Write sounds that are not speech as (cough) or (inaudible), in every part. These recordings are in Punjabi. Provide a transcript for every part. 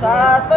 सात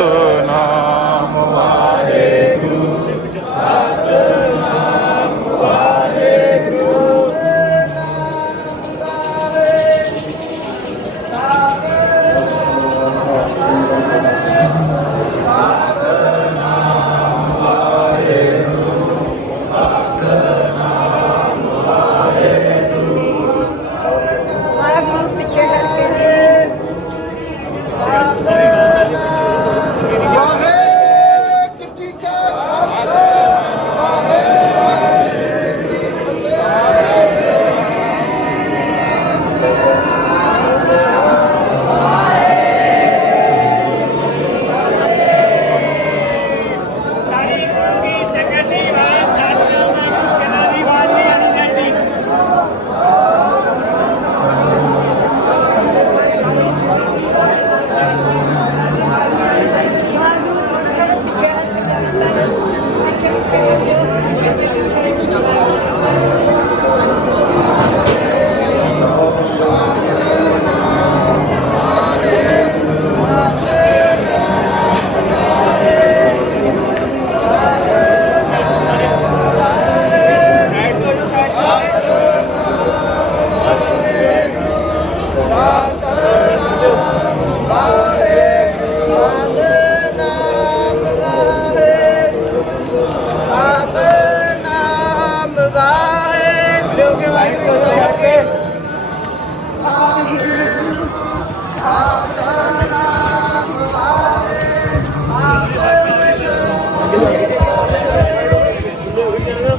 Oh. (laughs)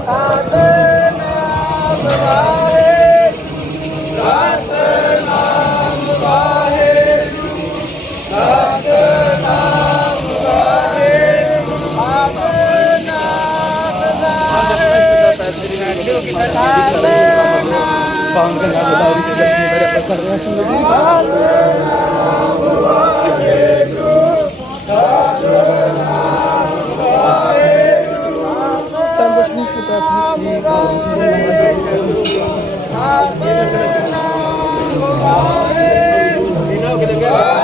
Hallelujah. Waheguru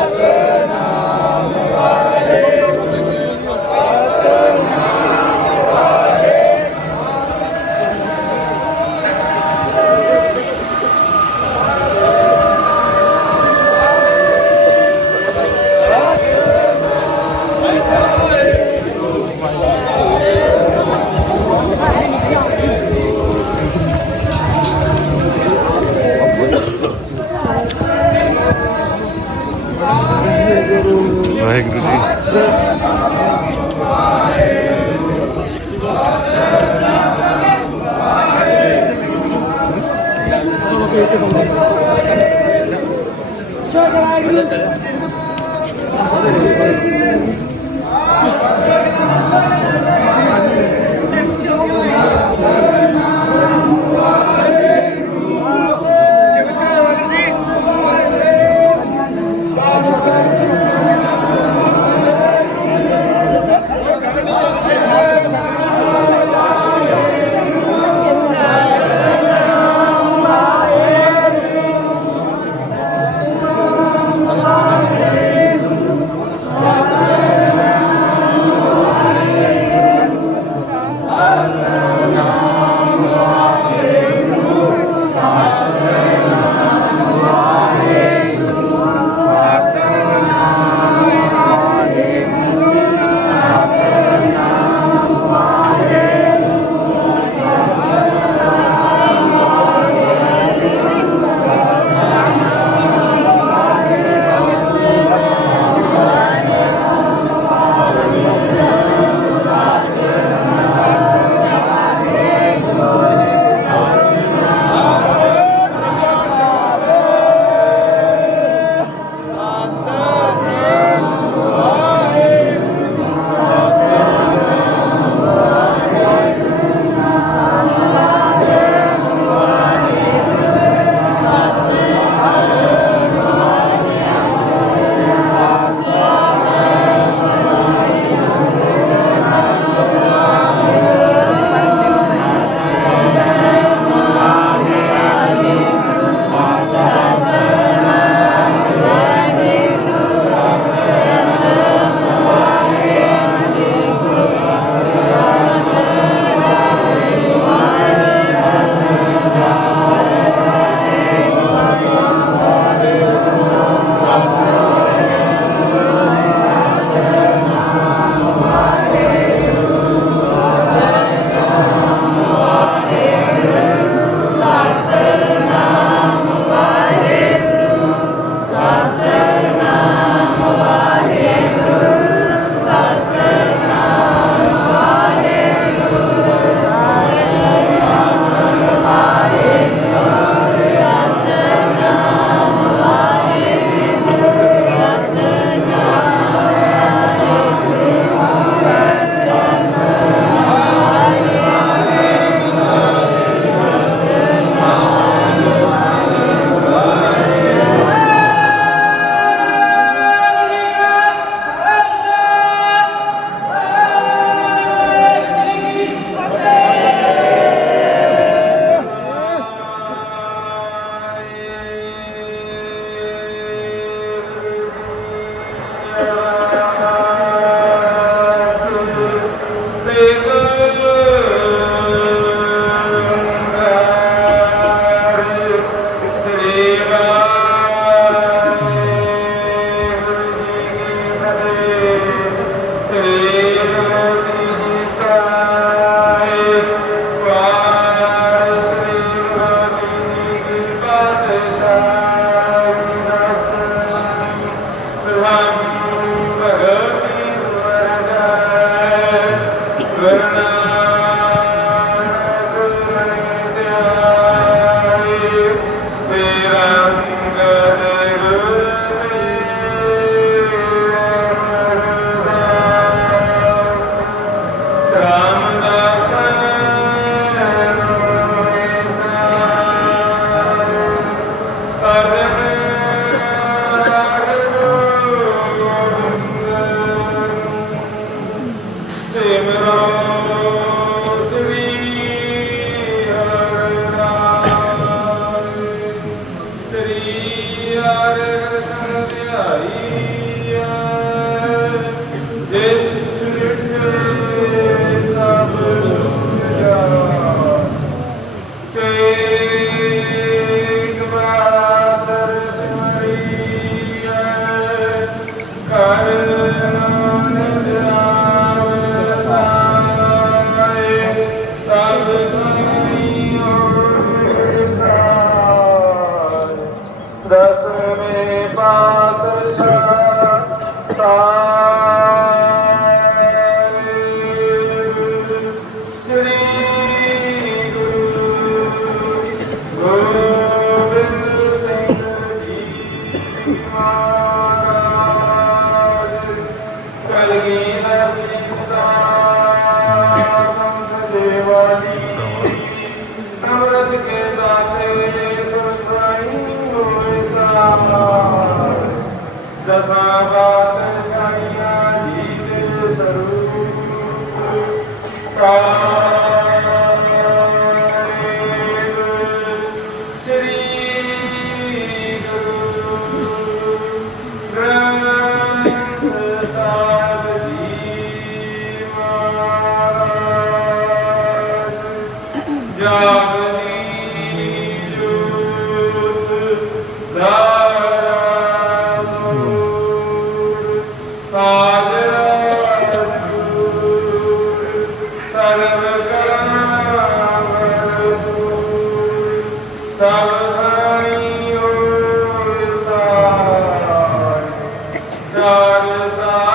Star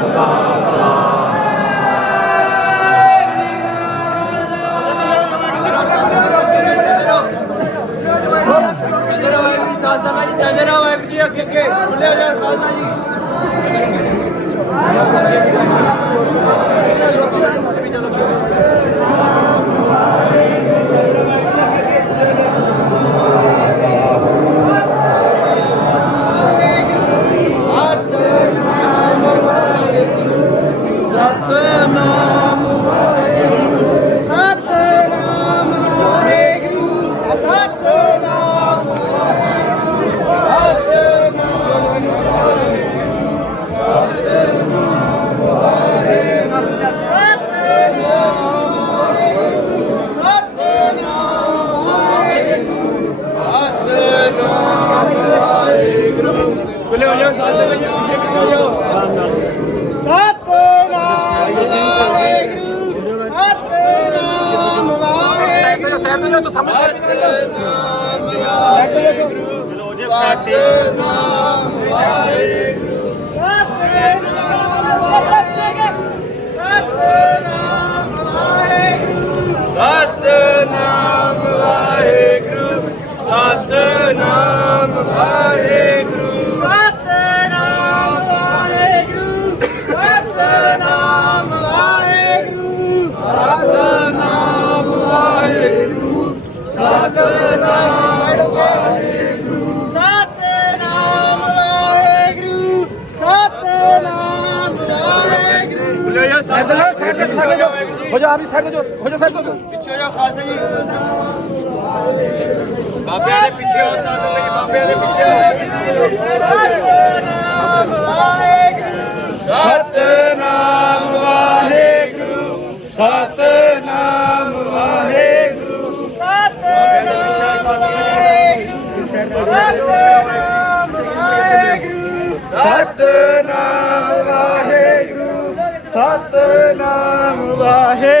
Yeah, yeah, yeah, yeah, yeah, yeah, ਹੋ ਜਾ ਆਪਣੀ ਸਾਈਡ ਤੋਂ ਜੋਰ ਹੋ ਜਾ ਸਾਈਡ ਤੋਂ ਪਿੱਛੇ ਜਾ ਖਾਸ ਜੀ। ਬਾਬਿਆਂ ਦੇ ਪਿੱਛੇ ਹੋ ਸਾਥ ਦੇ ਬਾਬਿਆਂ ਦੇ ਪਿੱਛੇ ਸਤਨਾਮ ਵਾਹਿਗੁਰੂ ਸਤਨਾਮ ਵਾਹਿਗੁਰੂ। ਸਤਨਾਮ ਵਾਹਿਗੁਰੂ ਸਤਨਾਮ ਵਾਹਿਗੁਰੂ। ਸਤਨਾਮ Hey.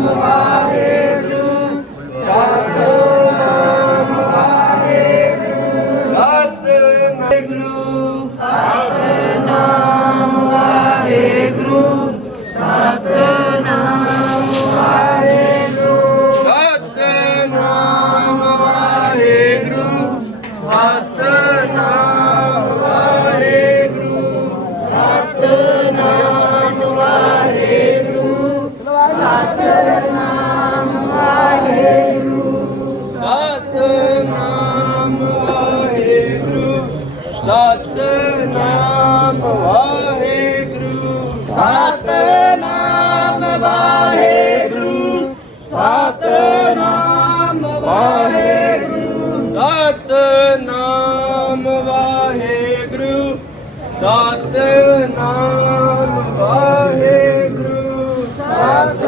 ਨਾਮ ਵਾਹਿਗੁਰੂ ਸਤਿ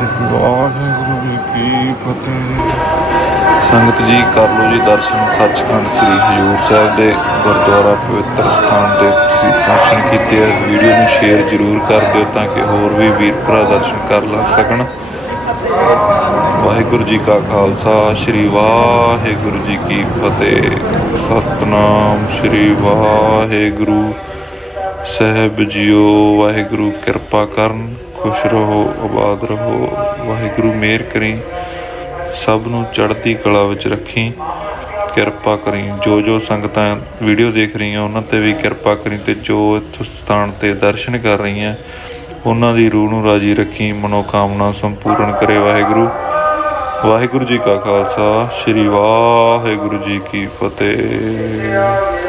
ਵਾਹਿਗੁਰੂ ਜੀ ਕੀ ਫਤਿਹ ਸੰਗਤ ਜੀ ਕਰ ਲਓ ਜੀ ਦਰਸ਼ਨ ਸੱਚਖੰਡ ਸ੍ਰੀ ਹਜੂਰ ਸਾਹਿਬ ਦੇ ਗੁਰਦੁਆਰਾ ਪਵਿੱਤਰ ਸਥਾਨ ਦੇ ਤੁਸੀਂ ਦਰਸ਼ਨ ਕੀਤੇ ਆ। ਵੀਡੀਓ ਨੂੰ ਸ਼ੇਅਰ ਜ਼ਰੂਰ ਕਰ ਦਿਓ ਤਾਂ ਕਿ ਹੋਰ ਵੀ ਵੀਰ ਭਰਾ ਦਰਸ਼ਨ ਕਰ ਲਾ ਸਕਣ। ਵਾਹਿਗੁਰੂ ਜੀ ਕਾ ਖਾਲਸਾ, ਸ੍ਰੀ ਵਾਹਿਗੁਰੂ ਜੀ ਕੀ ਫਤਿਹ। ਸਤਨਾਮ ਸ੍ਰੀ ਵਾਹਿਗੁਰੂ। ਸਾਹਿਬ ਜੀਓ, ਵਾਹਿਗੁਰੂ ਕਿਰਪਾ ਕਰਨ। ਖੁਸ਼ ਰਹੋ, ਆਬਾਦ ਰਹੋ, ਵਾਹਿਗੁਰੂ ਮਿਹਰ ਕਰੀ, ਸਭ ਨੂੰ ਚੜ੍ਹਦੀ ਕਲਾ ਵਿੱਚ ਰੱਖੀ, ਕਿਰਪਾ ਕਰੀ। ਜੋ ਜੋ ਸੰਗਤਾਂ ਵੀਡੀਓ ਦੇਖ ਰਹੀਆਂ, ਉਹਨਾਂ ਤੇ ਵੀ ਕਿਰਪਾ ਕਰੀ ਤੇ ਜੋ ਇਸ ਸਥਾਨ ਤੇ ਦਰਸ਼ਨ ਕਰ ਰਹੀਆਂ, ਉਹਨਾਂ ਦੀ ਰੂਹ ਨੂੰ ਰਾਜੀ ਰੱਖੀ, ਮਨੋਕਾਮਨਾ ਸੰਪੂਰਨ ਕਰੇ ਵਾਹਿਗੁਰੂ। ਵਾਹਿਗੁਰੂ ਜੀ ਕਾ ਖਾਲਸਾ, ਸ੍ਰੀ ਵਾਹਿਗੁਰੂ ਜੀ ਕੀ ਫਤਿਹ।